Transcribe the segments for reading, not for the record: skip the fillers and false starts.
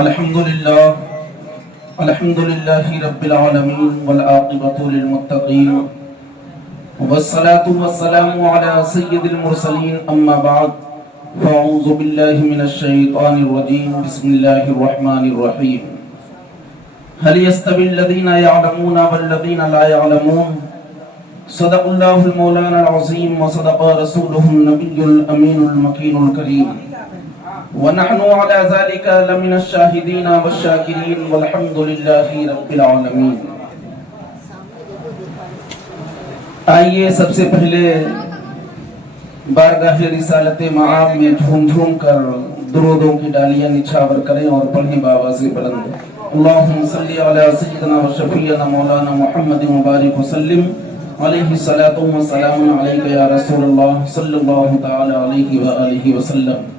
الحمد لله رب العالمين والعاقبة للمتقين والصلاة والسلام على سيد المرسلين أما بعد فأعوذ بالله من الشيطان الرجيم بسم الله الرحمن الرحيم هل يستوي الذين يعلمون والذين لا يعلمون صدق الله المولانا العظيم وصدق رسوله النبي الأمين المكين الكريم ونحن على ذلك لمن الشاهدين والشاكرين والحمد لله رب العالمين. آئیے سب سے پہلے بارگاہ رسالت مآب میں جھوم جھوم کر درودوں کی ڈالیاں نچھاور کریں اور پڑھیں بآواز بلند اللہم صلی علی سیدنا و شفیعنا مولانا محمد مبارک وسلم علیہ الصلاۃ والسلام علیک یا رسول اللہ صلی اللہ تعالی علیہ وآلہ وسلم.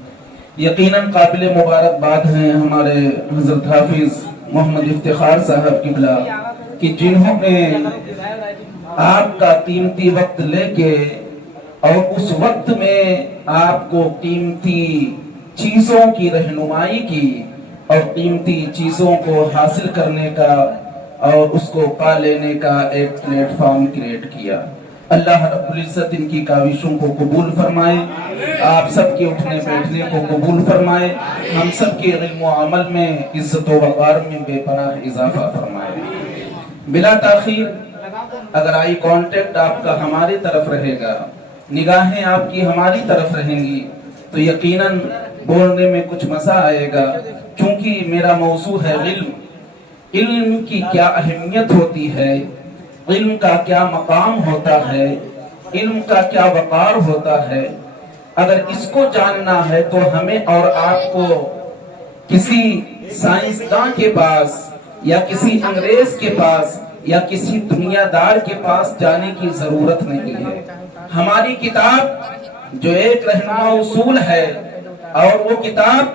یقیناً قابل مبارکباد ہیں ہمارے حضرت حافظ محمد افتخار صاحب قبلہ کہ جنہوں نے آپ کا قیمتی وقت لے کے اور اس وقت میں آپ کو قیمتی چیزوں کی رہنمائی کی اور قیمتی چیزوں کو حاصل کرنے کا اور اس کو پا لینے کا ایک پلیٹ فارم کریٹ کیا. اللہ رب العزت ان کی کاوشوں کو قبول فرمائے, آپ سب کے اٹھنے بیٹھنے کو قبول فرمائے, ہم سب کے علم و عمل میں عزت و وقار میں بے پناہ اضافہ فرمائے. بلا تاخیر اگر آئی کانٹیکٹ آپ کا ہماری طرف رہے گا, نگاہیں آپ کی ہماری طرف رہیں گی تو یقیناً بولنے میں کچھ مزہ آئے گا. چونکہ میرا موضوع ہے علم. علم کی کیا اہمیت ہوتی ہے, علم کا کیا مقام ہوتا ہے, علم کا کیا وقار ہوتا ہے. اگر اس کو جاننا ہے تو ہمیں اور آپ کو کسی سائنسداں کے پاس یا کسی انگریز کے پاس یا کسی دنیا دار کے پاس جانے کی ضرورت نہیں ہے. ہماری کتاب جو ایک رہنما اصول ہے اور وہ کتاب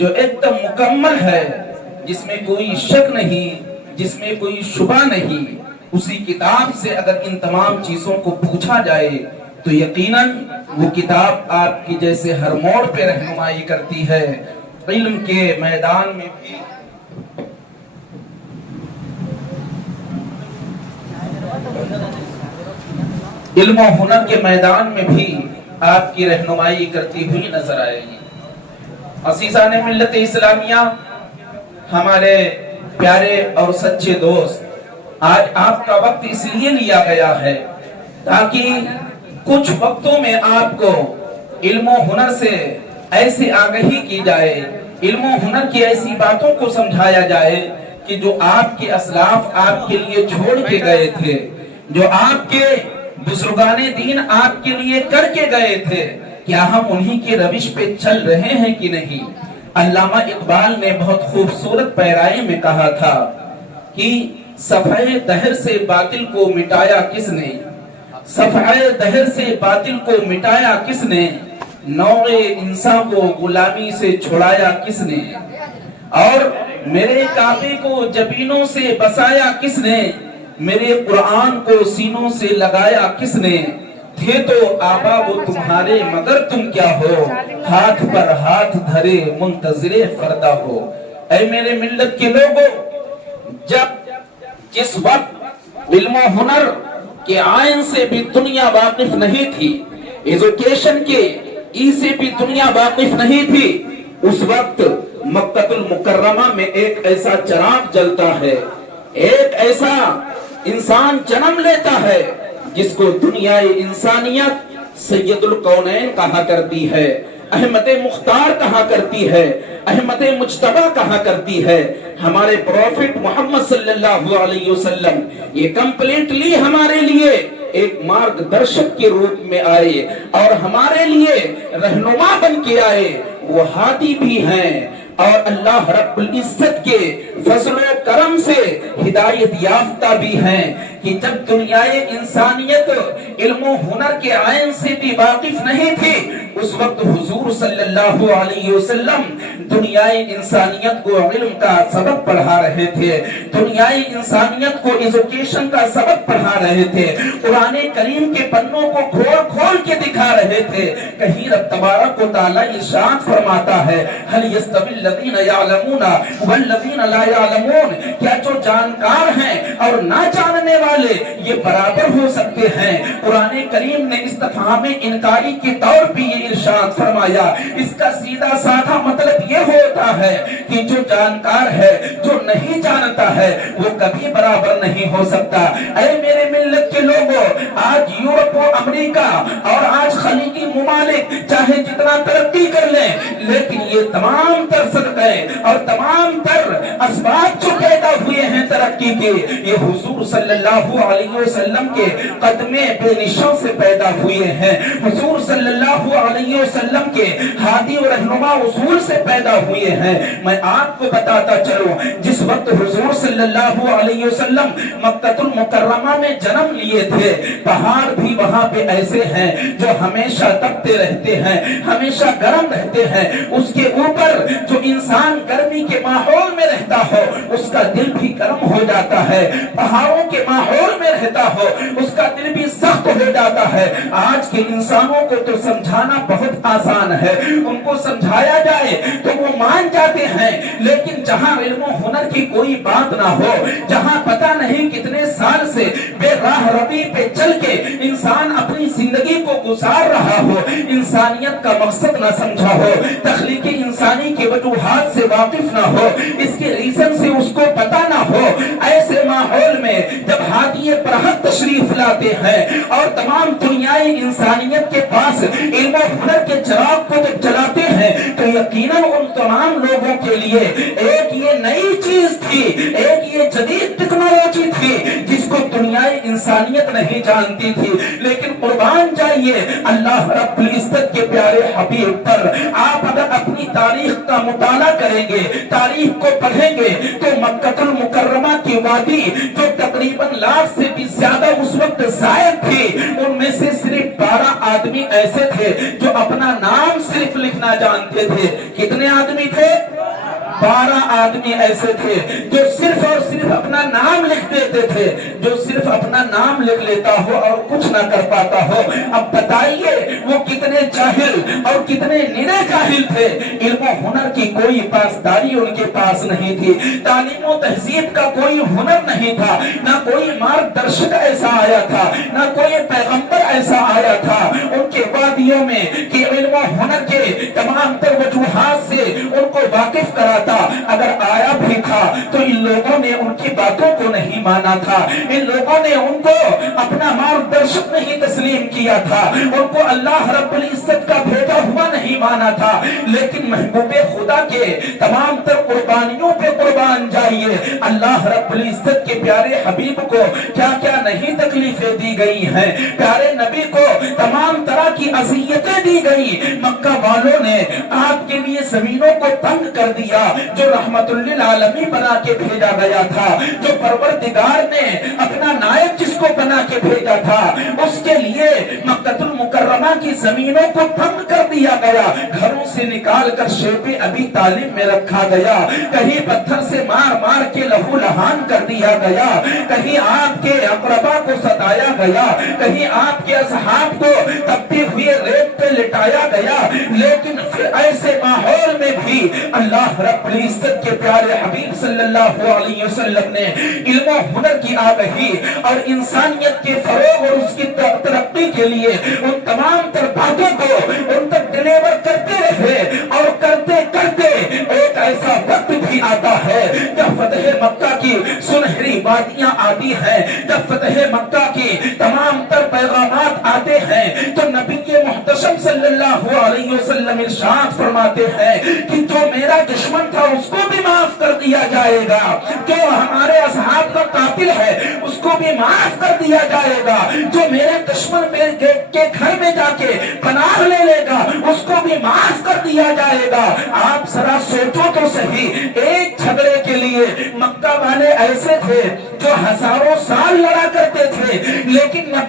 جو ایک دم مکمل ہے, جس میں کوئی شک نہیں, جس میں کوئی شبہ نہیں, اسی کتاب سے اگر ان تمام چیزوں کو پوچھا جائے تو یقیناً وہ کتاب آپ کی جیسے ہر موڑ پہ رہنمائی کرتی ہے. علم کے میدان میں بھی علم و ہنر کے میدان میں بھی آپ کی رہنمائی کرتی ہوئی نظر آئے گی. عزیزان ملت اسلامیہ, ہمارے پیارے اور سچے دوست, آج آپ کا وقت اس لیے لیا گیا ہے تاکہ کچھ وقتوں میں آپ کو علم و ہنر سے ایسے آگہی کی جائے, علم و ہنر کی ایسی باتوں کو سمجھایا جائے کہ جو آپ کے اسلاف آپ کے لیے چھوڑ کے گئے تھے, جو آپ کے بزرگان دین آپ کے لیے کر کے گئے تھے, کیا ہم انہی کے روش پہ چل رہے ہیں کہ نہیں. علامہ اقبال نے بہت خوبصورت پیرائے میں کہا تھا کہ صفحہ دہر سے باطل کو مٹایا کس نے, صفحہ دہر سے باطل کو مٹایا کس نے, نوع انسان کو غلامی سے چھڑایا کس نے, اور میرے کعبے کو جبینوں سے بسایا کس نے, میرے قرآن کو سینوں سے لگایا کس نے, تھے تو آبا وہ تمہارے مگر تم کیا ہو, ہاتھ پر ہاتھ دھرے منتظر فردا ہو. اے میرے ملت کے لوگوں, جس وقت علم و ہنر کے آئین سے بھی دنیا واقف نہیں تھی, ایجوکیشن کے ای سے بھی دنیا واقف نہیں تھی, اس وقت مکہ المکرمہ میں ایک ایسا چراغ جلتا ہے, ایک ایسا انسان جنم لیتا ہے جس کو دنیا انسانیت سید الکونین کہا کرتی ہے, احمد مختار کہا کرتی ہے, احمد مجتبی کہا کرتی ہے. ہمارے پروفٹ محمد صلی اللہ علیہ وسلم یہ کمپلیٹلی ہمارے لیے ایک مارگ درشک کے روپ میں آئے اور ہمارے لیے رہنما بن کے آئے. وہ ہادی بھی ہیں اور اللہ رب العزت کے فضل و کرم سے ہدایت یافتہ بھی ہیں. کہ جب دنیائے انسانیت علم و ہنر کے عین سے بھی واقف نہیں تھی، اس وقت حضور صلی اللہ علیہ وسلم دنیائے انسانیت کو علم کا سبق پڑھا رہے تھے، دنیائے انسانیت کو ایجوکیشن کا سبق پڑھا رہے تھے، قرآن کریم کے پنوں کو کھول کھول کے دکھا رہے تھے۔ کہیں رب تبارک و تعالیٰ ارشاد فرماتا ہے هل يستوي الذين يعلمون والذين لا يعلمون، کیا جو جانکار ہیں اور نہ جاننے والے یہ برابر ہو سکتے ہیں؟ قرآن کریم نے استفہام انکاری کے طور پہ یہ ارشاد فرمایا۔ اس کا سیدھا سادہ مطلب یہ ہوتا ہے کہ جو جانکار ہے، جو نہیں جانتا ہے، وہ کبھی برابر نہیں ہو سکتا۔ اے میرے ملت کے لوگوں، آج یورپ و امریکہ اور آج خلیجی ممالک چاہے جتنا ترقی کر لیں، لیکن یہ تمام تر صدقے اور تمام تر اسباب جو پیدا ہوئے ہیں ترقی کے، یہ حضور صلی اللہ علیہ وسلم کے قدمے بے نشان سے پیدا ہوئے ہیں، حضور صلی اللہ علیہ وسلم کے ہادی و رہنما اصول سے پیدا ہوئے ہیں۔ میں آپ کو بتاتا چلوں، جس وقت حضور صلی اللہ علیہ وسلم مکہ المکرمہ میں جنم لیے تھے، پہاڑ بھی وہاں پہ ایسے ہیں جو ہمیشہ تپتے رہتے ہیں، ہمیشہ گرم رہتے ہیں۔ اس کے اوپر جو انسان گرمی کے ماحول میں رہتا ہو، اس کا دل بھی گرم ہو جاتا ہے، پہاڑوں کے ماحول میں رہتا ہو، اس کا دل بھی سخت ہو جاتا ہے۔ آج کے انسانوں کو تو سمجھانا بہت آسان ہے، ان کو سمجھایا جائے تو وہ مان جاتے ہیں، لیکن جہاں علم و ہنر کی کوئی بات نہ ہو، جہاں پتہ نہیں کتنے سال سے بے راہ روی پہ چل کے انسان اپنی زندگی کو گزار رہا ہو، انسانیت کا مقصد نہ سمجھا ہو، تخلیق انسانی کی وجوہات سے واقف نہ ہو، اس کے ریزن سے اس کو پتہ نہ ہو، ایسے ماحول میں جب ہادی پرہت تشریف لاتے ہیں اور تمام دنیائے انسانیت کے پاس علم و ہنر کے چراغ کو جب جلاتے ہیں تو یقیناً ان تمام لوگوں کے لیے ایک یہ نئی چیز تھی، ایک یہ جدید ٹیکنالوجی تھی جس کو دنیائے انسانیت نہیں جانتی تھی۔ لیکن قربان جائیے اللہ رب العزت کے پیارے حبیب پر۔ آپ اگر اپنی تاریخ کا مطالعہ کریں گے، تاریخ کو پڑھیں گے، تو مکہ المکرمہ کی وادی جو تقریباً لاکھ سے بھی زیادہ اس وقت زائد تھی، ان میں سے صرف 12 آدمی ایسے تھے جو اپنا نام صرف لکھنا جانتے تھے۔ کتنے آدمی تھے؟ 12 آدمی ایسے تھے جو صرف اور صرف اپنا نام لکھ دیتے تھے، جو صرف اپنا نام لکھ لیتا ہو اور کچھ نہ کر پاتا ہو۔ اب بتائیے وہ کتنے جاہل اور کتنے نرے جاہل تھے۔ علم و ہنر کی کوئی پاسداری ان کے پاس نہیں تھی، تعلیم و تہذیب کا کوئی ہنر نہیں تھا، نہ کوئی مارگ درشک ایسا آیا تھا، نہ کوئی پیغمبر ایسا آیا تھا ان کے وادیوں میں کہ علم و ہنر کے تمام تر وجوہات سے ان کو واقف کراتا۔ اگر آیا بھی تھا تو ان لوگوں نے ان کی باتوں کو نہیں مانا تھا، ان لوگوں نے ان کو اپنا مارگ درشک نہیں تسلیم کیا تھا، ان کو اللہ رب العزت کا بھیجا ہوا نہیں مانا تھا۔ لیکن محبوب خدا کے تمام تر قربانیوں پہ قربان جائیے، اللہ رب العزت کے پیارے حبیب کو کیا کیا نہیں تکلیفیں دی گئی ہیں، پیارے نبی کو تمام طرح کی اذیتیں دی گئی۔ مکہ والوں نے آپ کے لیے زمینوں کو تنگ کر دیا، جو رحمت للعالمین بنا کے بھیجا گیا تھا، جو پروردگار نے اپنا نائب جس کو بنا کے بھیجا تھا، اس کے لیے مکہ المکرمہ کی زمینوں کو تنگ کر دیا گیا، گھروں سے نکال کر شیب ابی طالب میں رکھا گیا، کہیں پتھر سے مار مار کے لہو لہان کر دیا گیا، کہیں آپ کے اقربا کو ستایا گیا، کہیں آپ کے اصحاب کو تپتے ہوئے ریت پہ لٹایا گیا۔ لیکن پھر ایسے ماحول میں بھی اللہ رب العزت کے پیارے حبیب صلی اللہ علیہ وسلم نے علم و ہنر کی آگہی اور انسانیت کے فروغ اور اس کی ترقی کے لیے ان تمام تر باتوں کو ان تک ڈیلیور کرتے رہے، اور کرتے کرتے ایک ایسا وقت بھی آتا ہے جب فتح مکہ کی سنہری وادیاں آتی ہیں، جب فتح مکہ کی تمام تر پیغامات آتے ہیں، تو نبی محتشم صلی اللہ علیہ وسلم ارشاد فرماتے ہیں کہ جو میرا دشمن تھا اس کو بھی معاف کر دیا جائے گا، جو ہمارے اصحاب کا قاتل ہے اس کو بھی معاف کر دیا جائے گا، جو میرے دشمن کے گھر میں جا کے پناہ لے لے گا اس کو بھی معاف کر دیا جائے گا۔ آپ ذرا سوچو تو صحیح، ایک جھگڑے کے لیے مکہ والے ایسے تھے جو ہزاروں سال لڑا کرتے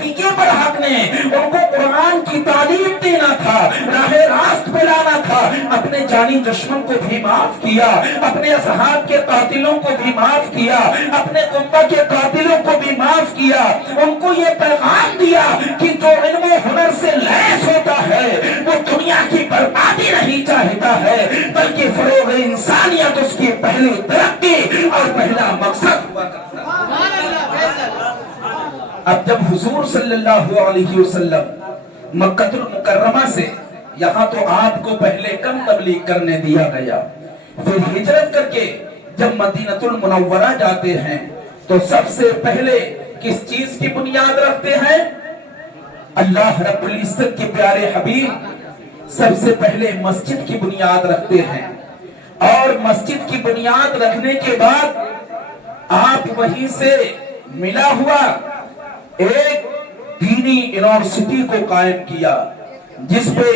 नबी बरहक ने उनको कुरान की तालीम देना था, राह रास्त पे लाना था। अपने जानी दुश्मन को भी माफ किया, अपने असहाब के कातिलों को भी माफ किया, अपने उम्मा के कातिलों को भी माफ किया। उनको ये पैगाम दिया कि जो इल्म हुनर से लैस होता है वो दुनिया की बर्बादी नहीं चाहता है, बल्कि फरोग इंसानियत उसकी पहली तरक्की और पहला मकसद हुआ करता है। अब जब हुजूर सल्लल्लाहु अलैहि वसल्लम मक्कतुल मुकर्रमा से यहाँ तो आपको पहले कम तबलीग करने दिया गया, फिर हिजरत करके जब मदीनतुल मुनव्वरा जाते हैं तो सबसे पहले किस चीज की बुनियाद रखते हैं? अल्लाह रब्बुल इज्जत के प्यारे हबीब सबसे पहले मस्जिद की बुनियाद रखते हैं, और मस्जिद की बुनियाद रखने के बाद आप वहीं से मिला हुआ एक दीनी यूनिवर्सिटी को कायम किया, जिसपे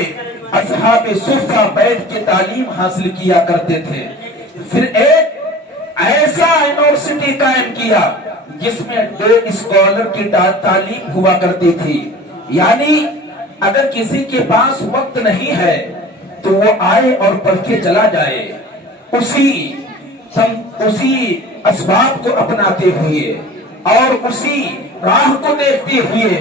असहाबे सुफ़ा बैठ के तालीम हासिल किया करते थे। फिर एक ऐसा यूनिवर्सिटी कायम किया जिसमें डे स्कॉलर की तालीम हुआ करती थी, यानी अगर किसी के पास वक्त नहीं है तो वो आए और पढ़ के चला जाए, उसी असबाब को अपनाते हुए और उसी राह को देखते हुए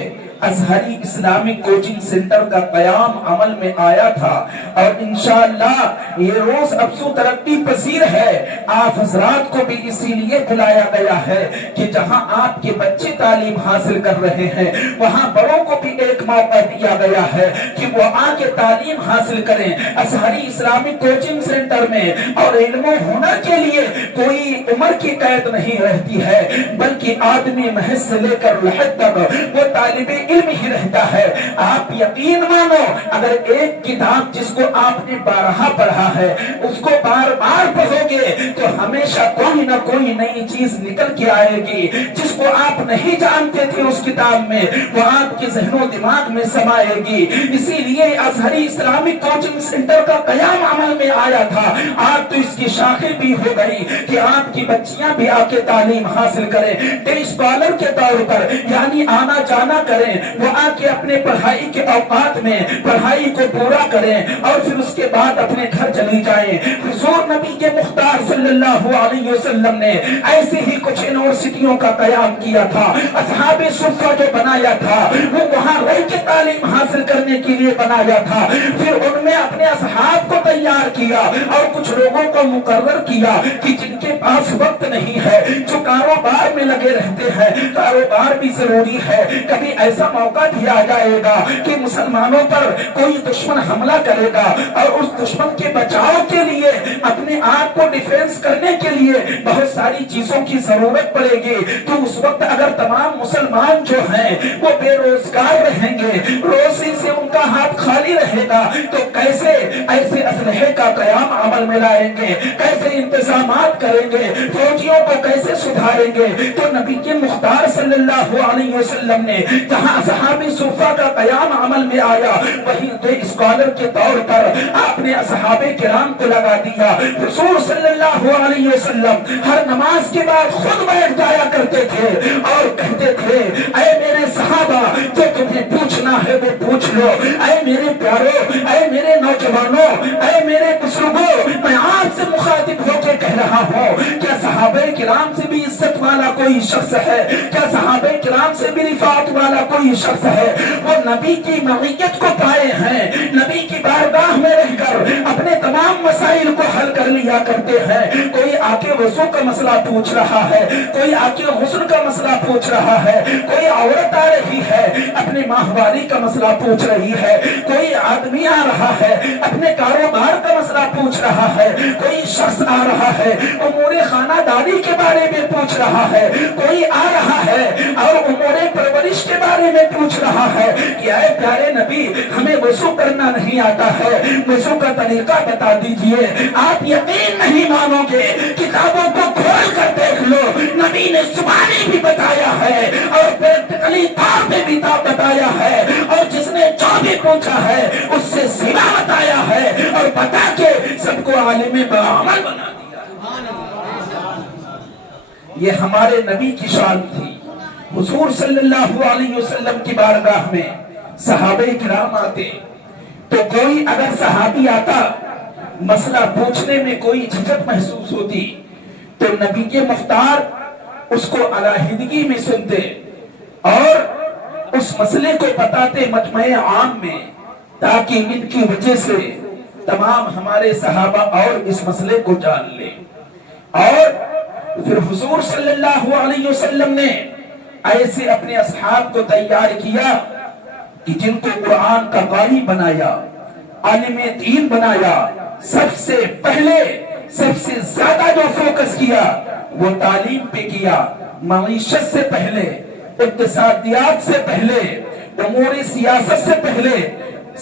अजहरी इस्लामिक कोचिंग सेंटर का कयाम अमल में आया था। और इंशाअल्लाह ये रोज अफसू तरक्की पसीर है। आप हजरात को भी इसीलिए बुलाया गया है कि जहां आपके बच्चे तालीम हासिल कर रहे हैं वहां बड़ों को भी एक मौका दिया गया है कि वो आके तालीम हासिल करें अजहरी इस्लामिक कोचिंग सेंटर में। और इल्म हुनर के लिए कोई उम्र की कैद नहीं रहती है, बल्कि आदमी महज से लेकर लहद तक वो तालिबे इल्म ही रहता है। आप यकीन मानो, अगर एक किताब जिसको आपने बारहा पढ़ा है उसको बार बार पढ़ोगे तो हमेशा कोई ना कोई नई चीज निकल के आएगी, जिसको आप नहीं जानते थे उस किताब में वो आपके ज़हनो दिमाग में समाएगी। इसीलिए अजहरी इस्लामिक कोचिंग सेंटर का कयाम अमल में आया था। आज तो इसकी शाखें भी हो गई कि आपकी बच्चियां भी आके तालीम हासिल करें, डे स्कॉलर के तौर पर, यानी आना जाना करें, वो आके अपने पढ़ाई के औकात में पढ़ाई को पूरा करें और फिर उसके बाद अपने घर चली जाएं। हुजूर नबी के मुख्तार सल्लल्लाहु अलैहि वसल्लम ने ऐसी ही कुछ यूनिवर्सिटियों का कयाम किया था। असहाबे सुफ़ा जो बनाया था वो वहां रह के तालीम हासिल करने के लिए बनाया था। फिर उनमें अपने असहाब को तैयार किया और कुछ लोगों को मुकर्रर किया कि जिनके पास वक्त नहीं है, जो कारोबार में लगे रहते हैं, कारोबार भी जरूरी है, कभी ऐसा मौका भी आ जाएगा कि मुसलमानों पर कोई दुश्मन हमला करेगा और उस दुश्मन के बचाव के लिए अपने आप को डिफेंस करने के लिए बहुत सारी चीजों की जरूरत पड़ेगी। तो उस वक्त अगर तमाम मुसलमान जो हैं वो बेरोजगार रहेंगे, रोजी से उनका हाथ खाली रहेगा, तो कैसे ऐसे असलहे का कयाम अमल में लाएंगे, कैसे इंतजामात करेंगे, फौजियों को कैसे सुधारेंगे। तो नबी के मुख्तार सल्लल्लाहु अलैहि वसल्लम ने जहां असहाबे सुफ़ा का कयाम अमल में आया वहीं डे स्कॉलर के तौर पर आपने असहाबे किराम को लगा दिया। हुजूर सल्लल्लाहु अलैहि वसल्लम हर नमाज के बाद खुद बैठ जाया करते थे और कहते थे, ऐ मेरे सहाबा, जो तुम्हें पूछना है वो पूछ लो। ऐ मेरे प्यारो, ऐ मेरे नौजवानों, ऐ मेरे बुजुर्गों, मैं आपसे मुखातिब होकर कह रहा हूँ, क्या सहाबे किराम से भी इज्जत वाला कोई शख्स है? क्या सहाबे किराम से भी रिफात वाला कोई शख्स है? वो नबी की मईयत को पाए हैं, नबी की बारगाह में रहकर अपने तमाम मसाइल को हल कर लिया करते हैं। कोई आके वजू का मसला पूछ रहा है, कोई आके गुस्ल का मसला पूछ रहा है, कोई औरत आ रही है अपने माहवारी का मसला पूछ रही है, कोई आदमी आ रहा है अपने कारोबार का मसला पूछ रहा है, कोई शख्स आ रहा है उमूरे खानादारी के बारे में पूछ रहा है, कोई आ रहा है और उमूरे परवरिश के बारे में पूछ रहा है कि ऐ प्यारे नबी, हमें वजू करना नहीं आता है, वजू का तरीका बता दीजिए। आप यकीन नहीं मानोगे, किताबों को खोल कर देख लो, नबी ने जुबानी भी बताया है और प्रैक्टिकली तौर पे भी बताया है, और जिसने जो भी पूछा है उससे सिवा बताया है और बता के सबको आलिम बाअमल बना दिया। ये हमारे नबी की शान थी, حضور صلی اللہ علیہ وسلم کی بارگاہ میں صحابہ کرام آتے تو کوئی اگر صحابی آتا مسئلہ پوچھنے میں کوئی جھجک محسوس ہوتی تو نبی کے مختار اس کو علیحدگی میں سنتے اور اس مسئلے کو بتاتے مجمع عام میں، تاکہ ان کی وجہ سے تمام ہمارے صحابہ اور اس مسئلے کو جان لیں۔ اور پھر حضور صلی اللہ علیہ وسلم نے ایسے اپنے اصحاب کو تیار کیا کہ جن کو قرآن کا قاری بنایا، عالم دین بنایا، سب سے پہلے سب سے زیادہ جو فوکس کیا وہ تعلیم پہ کیا، معیشت سے پہلے، اقتصادیات سے پہلے، امور سیاست سے پہلے،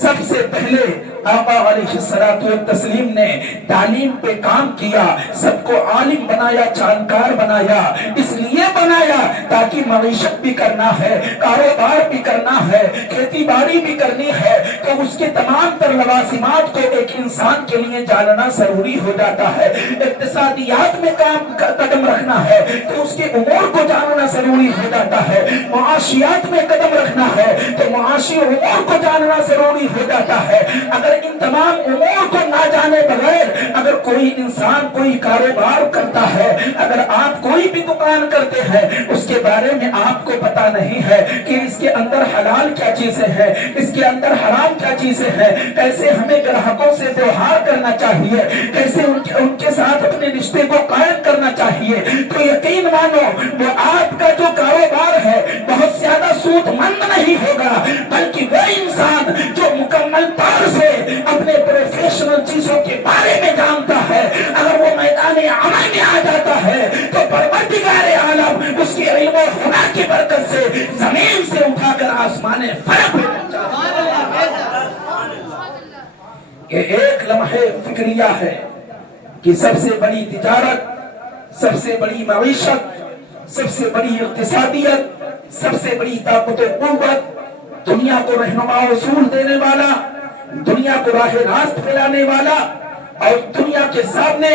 سب سے پہلے آقا علیہ الصلوۃ والتسلیم نے تعلیم پہ کام کیا، سب کو عالم بنایا، جانکار بنایا۔ اس لیے بنایا تاکہ معیشت بھی کرنا ہے، کاروبار بھی کرنا ہے، کھیتی باڑی بھی کرنی ہے، تو اس کے تمام تر لوازمات کو ایک انسان کے لیے جاننا ضروری ہو جاتا ہے۔ اقتصادیات میں قدم رکھنا ہے تو اس کے امور کو جاننا ضروری ہو جاتا ہے، معاشیات میں قدم رکھنا ہے تو معاشی امور کو جاننا ضروری ہو جاتا ہے۔ اگر ان تمام امور کو نہ جانے بغیر اگر کوئی انسان کوئی کاروبار کرتا ہے، اگر آپ کوئی بھی دکان کرتے ہیں، اس کے بارے میں آپ کو پتا نہیں ہے کہ اس کے اندر حلال کیا چیزیں ہیں، اس کے اندر حرام کیا چیزیں ہیں، کیسے ہمیں گراہکوں سے ویوہار کرنا چاہیے، کیسے ان کے ساتھ اپنے رشتے کو قائم کرنا چاہیے، تو یقین مانو وہ آپ کا جو کاروبار ہے بہت زیادہ سود مند نہیں ہوگا، بلکہ وہ انسان جو مکمل طور سے اپنے پروفیشنل چیزوں کے بارے میں جانتا ہے، اگر وہ میدان عمل میں آ جاتا ہے تو پروردگار عالم اس کے علم و ہنر کی برکت سے زمین سے اٹھا کر آسمان فلک میں کہ ایک لمحے فکریہ ہے کہ سب سے بڑی تجارت، سب سے بڑی معیشت، سب سے بڑی اقتصادیت، سب سے بڑی طاقت و قوت، دنیا کو رہنما اصول دینے والا، دنیا کو راہ راست پھیلانے والا اور دنیا کے سامنے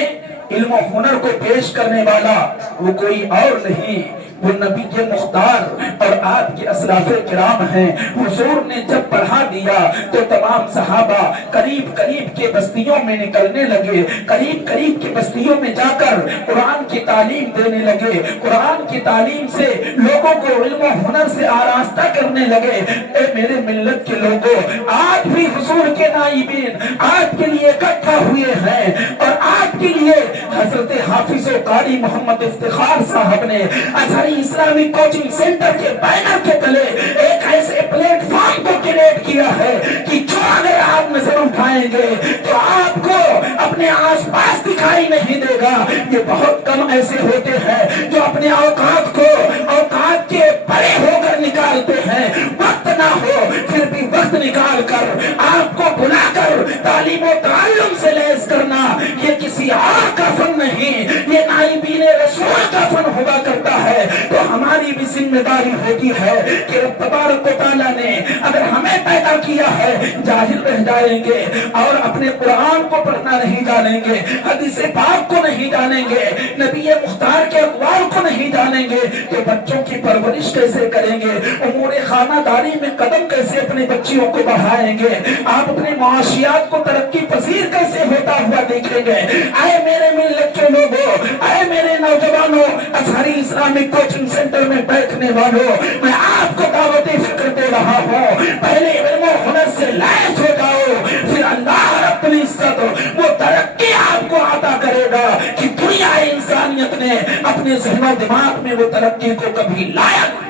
علم و ہنر کو پیش کرنے والا وہ کوئی اور نہیں، وہ نبی کے مختار اور آپ کے اسلاف کرام ہیں۔ حضور نے جب پڑھا دیا تو تمام صحابہ قریب قریب کے بستیوں میں نکلنے لگے، قریب قریب کی بستیوں میں جا کر قرآن کی تعلیم دینے لگے، قرآن کی تعلیم سے لوگوں کو علم و ہنر سے آراستہ کرنے لگے۔ اے میرے ملت کے لوگوں، آج بھی حضور کے نائبین آپ کے لیے اکٹھا ہوئے ہیں اور آپ کے لیے حضرت حافظ و قاری محمد افتخار صاحب نے ازہری اسلامی کوچنگ سینٹر کے بینر کے تلے ایک ایسے پلیٹ فارم کو کریٹ کیا ہے کہ جو اگر آپ نظر اٹھائیں گے تو آپ کو اپنے آس پاس دکھائی نہیں دے گا۔ یہ بہت کم ایسے ہوتے ہیں جو اپنے اوقات کو اوقات کے پرے ہو کر نکالتے ہیں، وقت نہ ہو پھر بھی وقت نکال کر آپ کو بلا کر تعلیم و تعلم سے لیس کرنا، یہ کسی اور کا فن نہیں، یہ نائبین رسول کا فن ہوا کرتا ہے۔ تو ہماری بھی ذمہ داری ہوتی ہے کہ رب تبارک و تعالیٰ نے اگر ہمیں پیدا کیا ہے، جاہل رہ جائیں گے اور اپنے قرآن کو پڑھنا نہیں جانیں گے، حدیث پاک کو نہیں جانیں گے، نبی مختار کے اقوال کو نہیں جانیں گے، تو بچوں کی پرورش کیسے کریں گے، امور خانہ داری میں قدم کیسے اپنے بچیوں کو بڑھائیں گے، آپ اپنے معاشیات کو ترقی پذیر کیسے ہوتا ہوا دیکھیں گے۔ اے میرے ملت کے لوگوں، اے میرے نوجوانوں، ازہری اسلامک کوچنگ سینٹر میں بیٹھنے والوں، میں آپ کو دعوت فکر دے رہا ہوں، پہلے علم و ہنر سے لیس ہو جاؤ، پھر اللہ رب العزت وہ ترقی آپ کو عطا کرے گا کہ دنیا انسانیت نے اپنے ذہن و دماغ میں وہ ترقی کو کبھی لایا نہیں۔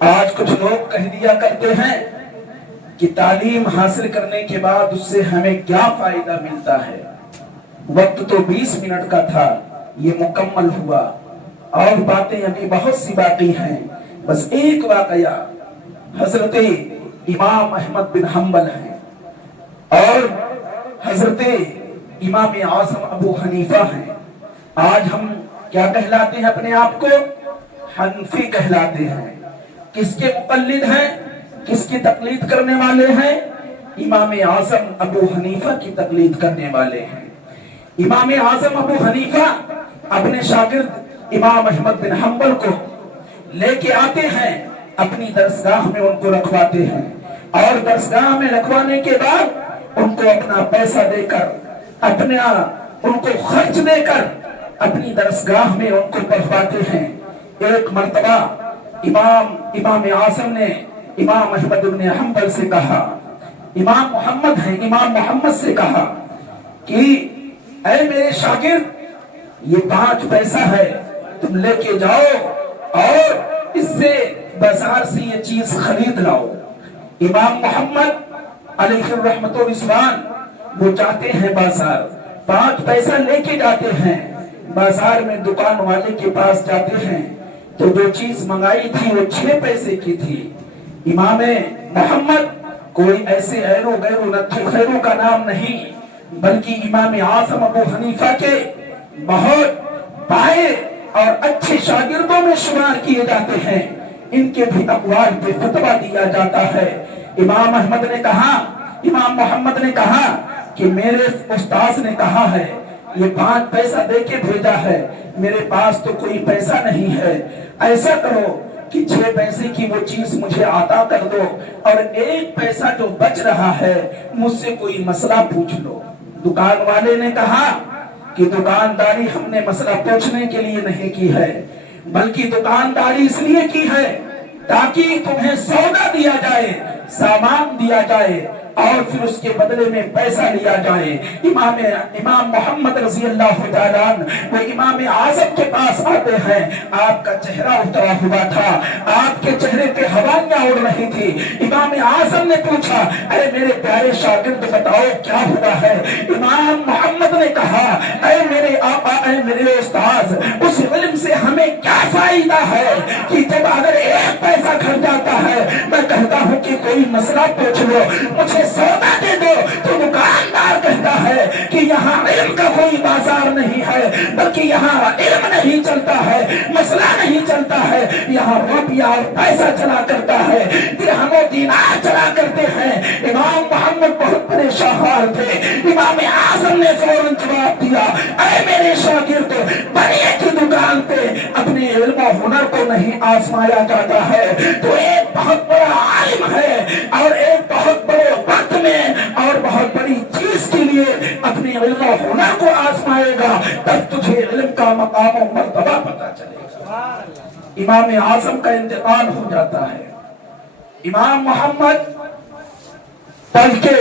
آج کچھ لوگ کہہ دیا کرتے ہیں کہ تعلیم حاصل کرنے کے بعد اس سے ہمیں کیا فائدہ ملتا ہے۔ وقت تو 20 منٹ کا تھا، یہ مکمل ہوا اور باتیں ابھی بہت سی باقی ہیں۔ بس ایک واقعہ حضرت امام احمد بن حنبل ہیں اور حضرت امام اعظم ابو حنیفہ ہیں۔ آج ہم کیا کہلاتے ہیں؟ اپنے آپ کو حنفی کہلاتے ہیں۔ کس کے مقلد ہیں؟ کس کی تقلید کرنے والے ہیں؟ इमाम आजम अबू हनीफा की तकलीद करने वाले हैं। इमाम आजम अबू हनीफा अपने शागिर्द इमाम अहमद बिन हम्बल को लेके आते हैं, अपनी दरसगाह में उनको रखवाते हैं और दरसगाह में रखवाने के बाद उनको अपना पैसा देकर, अपना उनको खर्च देकर अपनी दरसगाह में उनको पढ़वाते हैं। एक मर्तबा इमाम आजम ने इमाम अहमद बिन हम्बल से कहा, इमाम मोहम्मद है, इमाम मोहम्मद से कहा कि ऐ मेरे शागिर्द, ये 5 पैसा है, तुम लेके जाओ और इससे बाजार से ये चीज खरीद लाओ। इमाम मोहम्मद अलैहि रहमतुल रिजवान वो जाते हैं बाजार, 5 पैसा लेके जाते हैं, बाजार में दुकान वाले के पास जाते हैं तो जो चीज मंगाई थी वो 6 पैसे की थी। इमाम मोहम्मद कोई ऐसे ऐरो गैरो नत्थु खैरो का नाम नहीं, बल्कि इमाम आजम अबू हनीफा के बहुत पाए और अच्छे शागिर्दों में शुमार किए जाते हैं। इनके भी अक़वाल पे फतवा दिया जाता है। इमाम अहमद ने कहा, इमाम मोहम्मद ने कहा कि मेरे उस्ताद ने कहा है, ये 5 पैसा देके भेजा है, मेरे पास तो कोई पैसा नहीं है, ऐसा करो कि 6 पैसे की वो चीज मुझे अता कर दो और 1 पैसा जो बच रहा है मुझसे कोई मसला पूछ लो। दुकान वाले ने कहा कि दुकानदारी हमने मसला पूछने के लिए नहीं की है, बल्कि दुकानदारी इसलिए की है ताकि तुम्हें सौदा दिया जाए, सामान दिया जाए और फिर उसके बदले में पैसा लिया जाए। इमाम मोहम्मद रज़ी अल्लाह तआला वो इमाम आज़म के पास आते हैं, आपका चेहरा उतरा हुआ था, आपके चेहरे पे हवाइयां उड़ रही थी। इमाम आज़म ने पूछा, अरे मेरे प्यारे शागिर्द बताओ क्या हुआ है। इमाम मोहम्मद ने कहा, अरे मेरे आका, अरे मेरे उस्ताद, उस इल्म से हमें क्या फायदा है कि जब अगर 1 पैसा खर्च जाता है, मैं कहता हूँ कि कोई मसला पूछ लो, मुझे सौदा दे दो, तो दुकानदार कहता है कि यहाँ इल्म का कोई बाजार नहीं है, बल्कि यहाँ इल्म नहीं चलता है, मसला नहीं चलता है, यहाँ रुपया और पैसा चला करता है, दिरहम और दीनार चला करते हैं। इमाम मोहम्मद बहुत परेशान थे। इमाम आज़म ने फौरन जवाब दिया, अरे मेरे शागिर्द, बनिए की दुकान पे अपने इल्म और हुनर को नहीं आजमाया जाता है, तो एक बहुत बड़ा आलिम है और एक बहुत बड़े वक्त में और बहुत बड़ी चीज के लिए अपने इल्म और हुनर को आजमाएगा, तब तुझे इल्म का मकाम और मर्तबा पता चलेगा। इमाम आज़म का इंतकाल हो जाता है। इमाम मोहम्मद पढ़ के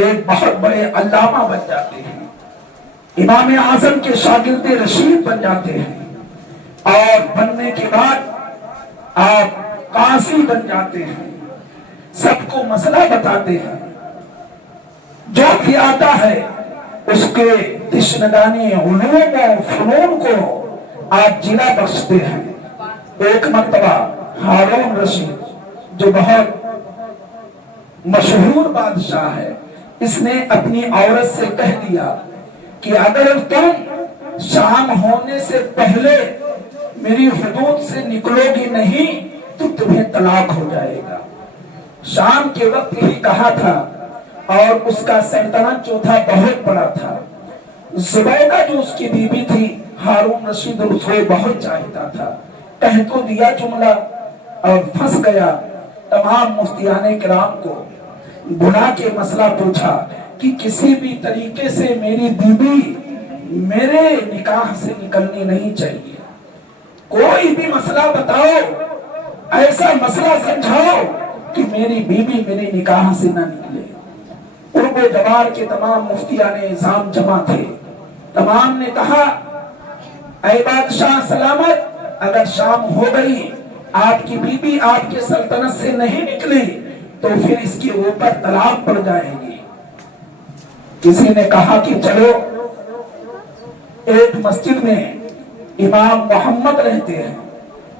एक बहुत बड़े अल्लामा बन जाते हैं, इमाम आज़म के शागिर्द रशीद बन जाते हैं और बनने के बाद आप काजी बन जाते हैं, सबको मसला बताते हैं, जो भी आता है उसके तिश्नदानी उलूम और फनून को आप जिला बख्शते हैं। एक मर्तबा हारून रशीद जो बहुत मशहूर बादशाह है, इसने अपनी औरत से कह दिया कि अगर तुम शाम होने से पहले मेरी हुदूद से निकलोगी नहीं तो तुम्हें तलाक हो जाएगा। शाम के वक्त ही कहा था और उसका सल्तनत जो था बहुत बड़ा था। जुबैदा जो उसकी बीबी थी, हारून रशीद उसको बहुत चाहता था, कह तो दिया जुमला और फंस गया। तमाम मुफ्तियाने किराम को बुला के मसला पूछा कि किसी भी तरीके से मेरी बीबी मेरे निकाह से निकलनी नहीं चाहिए, कोई भी मसला बताओ, ऐसा मसला समझाओ कि मेरी बीबी मेरे निकाह से न निकले। उर्बे दबार के तमाम मुफ्तियाने निजाम जमा थे, तमाम ने कहा, ऐ बादशाह सलामत, अगर शाम हो गई, आपकी बीबी आपके सल्तनत से नहीं निकली तो फिर इसके ऊपर तलाक पड़ जाएगी। किसी ने कहा कि चलो एक मस्जिद में इमाम मोहम्मद रहते हैं,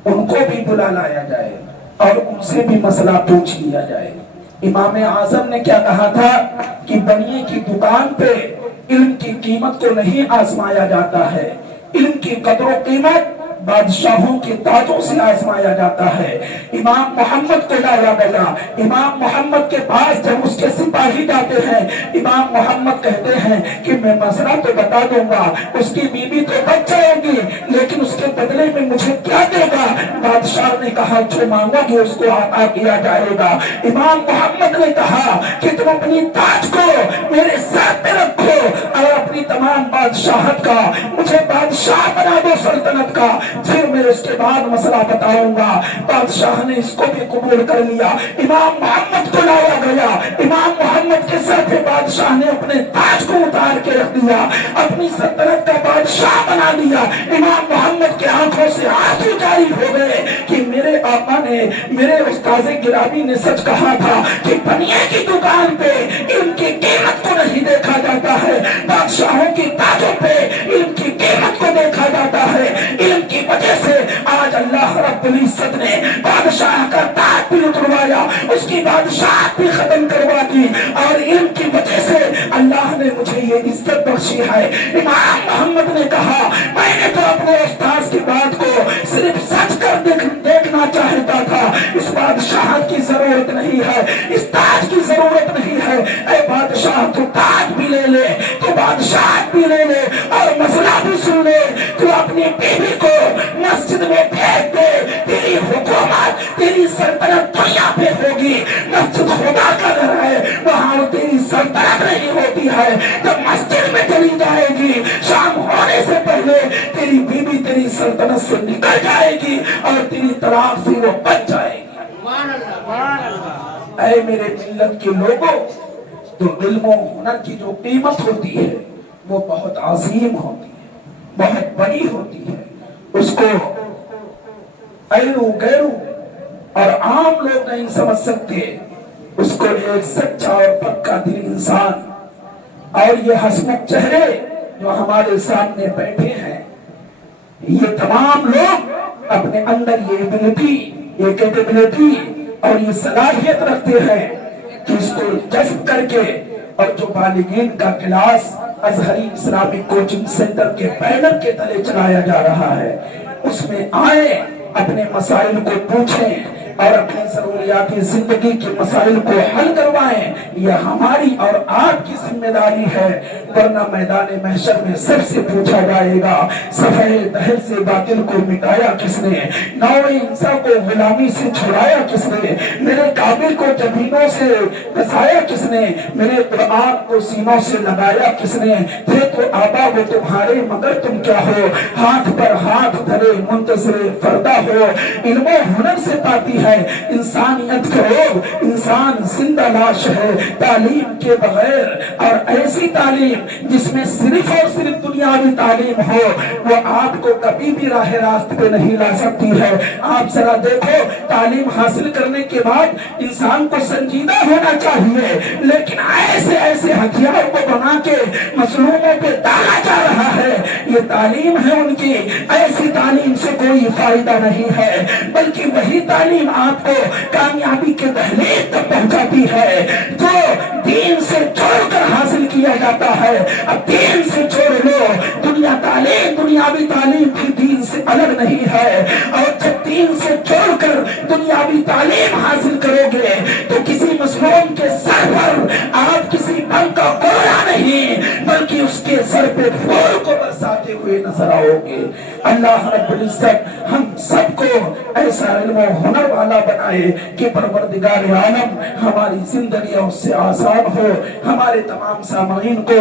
उनको भी बुला लाया जाए और उनसे भी मसला पूछ लिया जाए। इमाम आज़म ने क्या कहा था कि बनिए की दुकान पे इल्म की कीमत को नहीं आजमाया जाता है, इल्म की कदर कीमत बादशाहों के ताजों से आजमाया जाता है। इमाम मोहम्मद को लाया गया। इमाम मोहम्मद के पास जब उसके सिपाही जाते हैं, इमाम मोहम्मद कहते हैं कि मैं मसला तो बता दूंगा, उसकी बीवी तो बच जाएगी, लेकिन उसके बदले में मुझे क्या देगा? बादशाह ने कहा जो मांगोगे उसको अता किया जाएगा। इमाम मोहम्मद ने कहा कि तुम अपनी ताज को मेरे सर पे रखो और अपनी तमाम बादशाहत का मुझे बादशाह बना दो सल्तनत का, फिर मैं उसके बाद मसला बताऊंगा। बादशाह ने इसको भी कबूल कर लिया। इमाम मोहम्मद को लाया गया। इमाम मोहम्मद के सर पे बादशाह ने अपने ताज को उतार के रख दिया, अपनी सल्तनत का बादशाह बना दिया। इमाम मोहम्मद के आंखों से आंसू जारी हो गए कि मेरे आका ने, मेरे उस्ताद गिरामी ने सच कहा था कि बनिए की दुकान पे इल्म की कीमत को नहीं देखा जाता है, बादशाहों की ताजों पे इल्म की कीमत को देखा जाता है। इल्म की वजह से आज अल्लाह रब्बुल इज्जत ने बादशाह का ताज भी उतरवाया, उसकी बादशाह भी खत्म करवा दी, और इल्म की वजह से अल्लाह ने मुझे ये इज्जत बख्शी है। इमाम मोहम्मद ने कहा मैंने तो अपने उस्ताद की बात को सिर्फ सच कर देखना चाहता था, इस बादशाह की जरूरत नहीं है, इस ताज की जरूरत नहीं है। ऐ बादशाह तू ताज भी ले ले, तू बादशाह भी ले ले और मसला भी सुन ले। तू अपनी बीवी को मस्जिद में फेंक दे, तेरी हुकूमत, तेरी सल्तनत दुनिया पे होगी। मस्जिद खुदा का घर है, वहाँ तेरी सल्तनत नहीं होती है। जब मस्जिद में चली जाएगी, शाम होने से पहले तेरी बीवी तेरी सल्तनत से निकल जाएगी और तेरी तलाक से वो बच जाएगी। ऐ मेरे मिल्लत के लोगों, तो इल्म और हुनर की जो कीमत होती है वो बहुत अजीम होती है, बहुत बड़ी होती है। उसको ऐरू गैरू और आम लोग नहीं समझ सकते। उसको एक सच्चा और पक्का दिल इंसान, और ये हसमुख चेहरे जो हमारे सामने बैठे हैं, ये तमाम लोग अपने अंदर ये एबिलिटी, ये कैपेबिलिटी और ये सलाहियत रखते हैं कि इसको जज्ब करके, और जो बालिगीन का class Azhari Islamic coaching centre के बैनर के तले चलाया जा रहा है, उसमें आए, अपने मसाइल को पूछें और अपनी जरूरियाती जिंदगी के मसाइल को हल करवाएं। यह हमारी और आपकी जिम्मेदारी है, वरना मैदान महशर में सबसे पूछा जाएगा सफेद दहर से बातिल को मिटाया किसने, नौ इंसान को गुलामी से छुड़ाया किसने, मेरे काबिल को जबीनों से बसाया किसने, मेरे कुरान को सीनों से लगाया किसने। थे तो आबा वो तुम्हारे मगर तुम क्या हो, हाथ पर हाथ धरे मुंतजरे फरदा हो। इल्म हुनर से पाती है इंसानियत करो, इंसान जिंदा लाश है तालीम के बगैर, और ऐसी तालीम जिसमें सिर्फ और सिर्फ दुनियावी तालीम हो, वो आपको कभी भी राह रास्त पे नहीं ला सकती है। आप जरा देखो, तालीम हासिल करने के बाद इंसान को संजीदा होना चाहिए, लेकिन ऐसे ऐसे हथियार को बना के मसलूमों पे डाला जा रहा है। ये तालीम है उनकी, ऐसी तालीम से कोई फायदा नहीं है, बल्कि वही तालीम आपको कामयाबी के दहलीज तक पहुंचाती है जो दीन से छोड़कर हासिल किया जाता है। अब दीन से छोड़ लो, दुनियावी तालीम भी दीन से अलग नहीं है, और जब दीन से छोड़कर दुनियावी तालीम हासिल करोगे तो किसी मसलूम के सर पर आप किसी बम का गोला नहीं, बल्कि उसके सर पे फूल को बरसाते हुए नजर आओगे। अल्लाह रब्बुल इज्जत हम सबको ऐसा इल्म और हुनर वाला बनाए कि परवरदिगार आलम हमारी जिंदगी उससे आसान हो। हमारे तमाम सामाईन को,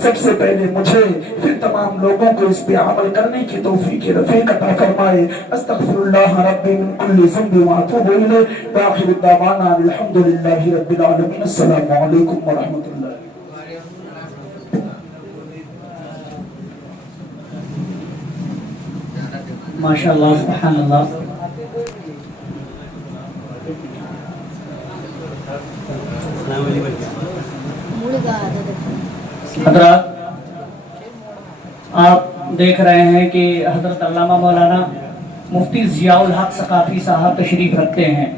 सबसे पहले मुझे, फिर तमाम लोगों को इस पे अमल करने की तौफीक रफीक अता फरमाए। अस्तगफिरुल्लाह रब्बी मिन कुल्ली ज़ंबि व अतूबु इलैहि व आखिरु दअवाना अल्हम्दुलिल्लाहि रब्बिल आलमीन। अस्सलामु अलैकुम व रहमतुल्लाह। माशाअल्लाह, सुभानअल्लाह। हज़रात, आप देख रहे हैं कि हज़रत अल्लामा मौलाना मुफ्ती ज़ियाउल हक सकाफ़ी साहब तशरीफ़ रखते हैं।